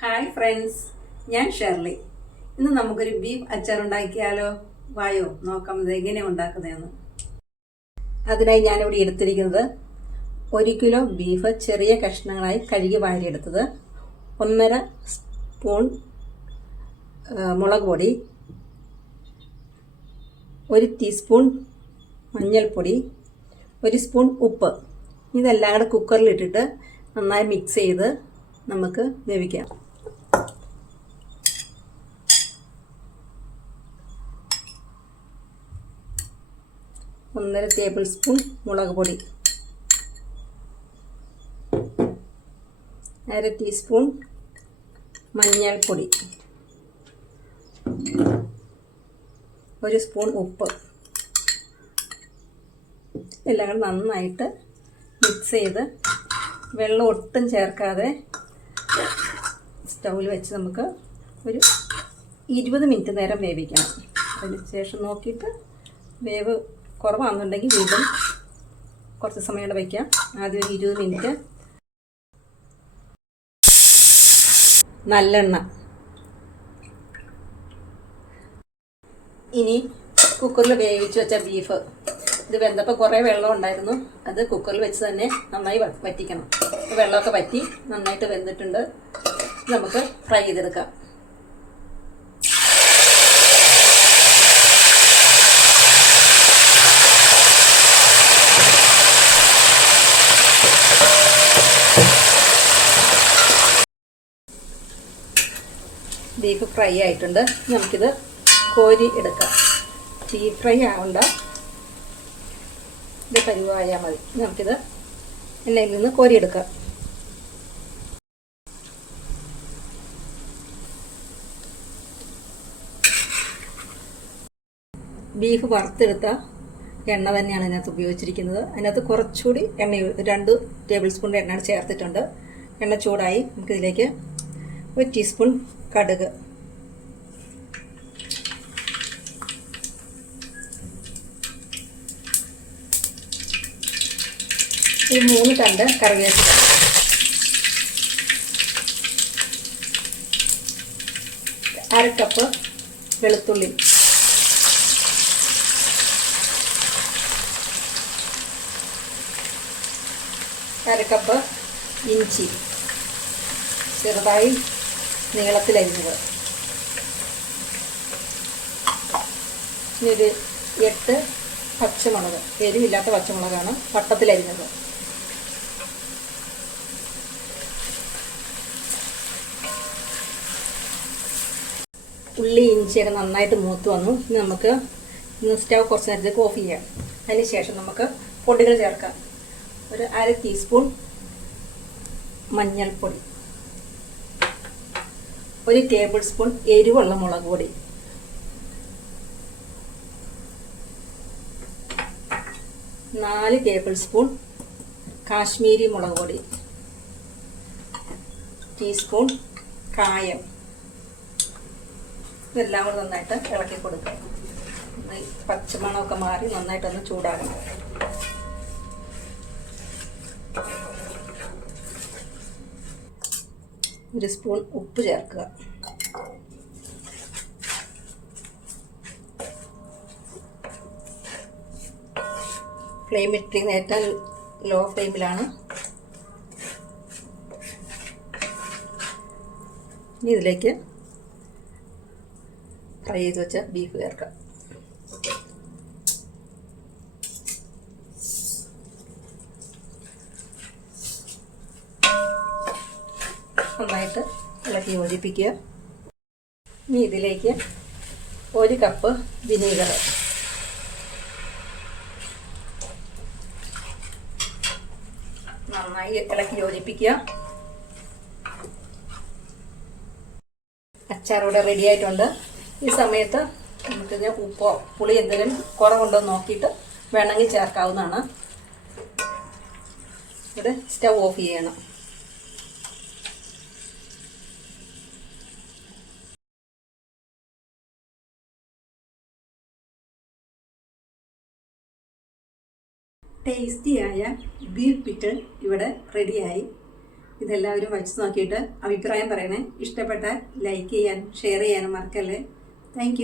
Hi friends ഞാൻ Shirley. ഇന്ന് നമുക്കൊരു ബീഫ് അച്ചാർ ഉണ്ടാക്കിയാലോ? വായോ നോക്കാം ഇത് എങ്ങനെയാണ് ഉണ്ടാക്കുന്നതെന്ന്. അതിനായി ഞാനിവിടെ എടുത്തിരിക്കുന്നത് ഒരു കിലോ ബീഫ് ചെറിയ കഷ്ണങ്ങളായി കഴുകി വാരിയെടുത്തത്. ഒന്നര സ്പൂൺ മുളക് പൊടി. ഒരു ടീസ്പൂൺ മഞ്ഞൾപ്പൊടി. ഒരു സ്പൂൺ ഉപ്പ്. ഇതെല്ലാം കൂടെ കുക്കറിലിട്ടിട്ട് നന്നായി മിക്സ് ചെയ്ത് നമുക്ക് വേവിക്കാം. ഒന്നര ടേബിൾ സ്പൂൺ മുളക് പൊടി. അര ടീസ്പൂൺ മഞ്ഞൾപ്പൊടി. ഒരു സ്പൂൺ ഉപ്പ്. എല്ലാം കൂടെ നന്നായിട്ട് മിക്സ് ചെയ്ത് വെള്ളം ഒട്ടും ചേർക്കാതെ സ്റ്റൗവിൽ വെച്ച് നമുക്ക് ഒരു ഇരുപത് മിനിറ്റ് നേരം വേവിക്കണം. അതിന് ശേഷം നോക്കിയിട്ട് വേവ് കുറവാണെന്നുണ്ടെങ്കിൽ വീണ്ടും കുറച്ച് സമയം കൂടെ വയ്ക്കാം. ആദ്യം ഒരു ഇരുപത് മിനിറ്റ്. നല്ലെണ്ണ. ഇനി കുക്കറിൽ വേവിച്ച് വെച്ച ബീഫ് ഇത് വെന്തപ്പോൾ കുറേ വെള്ളം ഉണ്ടായിരുന്നു. അത് കുക്കറിൽ വെച്ച് തന്നെ നന്നായി വറ്റിക്കണം. വെള്ളമൊക്കെ വറ്റി നന്നായിട്ട് വെന്തിട്ടുണ്ട്. നമുക്ക് ഫ്രൈ ചെയ്തെടുക്കാം. ബീഫ് ഫ്രൈ ആയിട്ടുണ്ട്. നമുക്കിത് കോരി എടുക്കാം. ഡീപ് ഫ്രൈ ആവണ്ട. ഇത് പരുവായാൽ മതി. നമുക്കിത് എണ്ണയിൽ നിന്ന് കോരി എടുക്കാം ബീഫ് വറുത്തെടുത്ത എണ്ണ തന്നെയാണ് ഇതിനകത്ത് ഉപയോഗിച്ചിരിക്കുന്നത്. അതിനകത്ത് കുറച്ചുകൂടി എണ്ണ രണ്ട് ടേബിൾ സ്പൂൺ എണ്ണ ചേർത്തിട്ടുണ്ട്. എണ്ണ ചൂടായി നമുക്കിതിലേക്ക് ഒരു ടീസ്പൂൺ കടുക്. ഈ മൂന്ന് തണ്ട് കറിവേപ്പില. അര കപ്പ് വെളുത്തുള്ളി. അര കപ്പ് ഇഞ്ചി. ചെറുതായി നീളത്തിലരിഞ്ഞത് ഇനി ഒരു എട്ട് പച്ചമുളക് എരിവില്ലാത്ത പച്ചമുളകാണ് വട്ടത്തിലരിഞ്ഞത് ഉള്ളി ഇഞ്ചിയൊക്കെ നന്നായിട്ട് മൂത്ത് വന്നു. ഇനി നമുക്ക് ഇന്ന് സ്റ്റവ് കുറച്ച് നേരത്തേക്ക് ഓഫ് ചെയ്യാം. അതിന് ശേഷം നമുക്ക് പൊടികൾ ചേർക്കാം. ഒരു അര ടീസ്പൂൺ മഞ്ഞൾപ്പൊടി. ഒരു ടേബിൾ സ്പൂൺ എരിവുള്ള മുളക് പൊടി. നാല് ടേബിൾ സ്പൂൺ കാശ്മീരി മുളക് പൊടി. ടീസ്പൂൺ കായം. ഇതെല്ലാം കൂടെ നന്നായിട്ട് ഇളക്കി കൊടുക്കുക. പച്ചമണമൊക്കെ മാറി നന്നായിട്ടൊന്ന് ചൂടാകണം. ഒരു സ്പൂൺ ഉപ്പ് ചേർക്കുക. ഫ്ലെയിം ഇട്ടിരിക്കുന്ന ഏറ്റവും ലോ ഫ്ലെയിമിലാണ്. ഇനി ഇതിലേക്ക് ഫ്രൈ ചെയ്ത് വെച്ച ബീഫ് ചേർക്കാം. നന്നായിട്ട് ഇളക്കി യോജിപ്പിക്കുക. ഇനി ഇതിലേക്ക് ഒരു കപ്പ് വിനീഗർ. നന്നായി ഇളക്കി യോജിപ്പിക്കുക. അച്ചാർ ഇവിടെ റെഡി ആയിട്ടുണ്ട്. ഈ സമയത്ത് നമുക്കിത് ഉപ്പോ പുളി എന്തെങ്കിലും കുറവുണ്ടോ നോക്കിയിട്ട് വേണമെങ്കിൽ ചേർക്കാവുന്നതാണ്. ഇവിടെ സ്റ്റവ് ഓഫ് ചെയ്യണം. ടേസ്റ്റിയായ ബീഫ് പിക്കിൾ ഇവിടെ റെഡിയായി. ഇതെല്ലാവരും വച്ച് നോക്കിയിട്ട് അഭിപ്രായം പറയണേ. ഇഷ്ടപ്പെട്ടാൽ ലൈക്ക് ചെയ്യാനും ഷെയർ ചെയ്യാനും മറക്കല്ലേ. താങ്ക്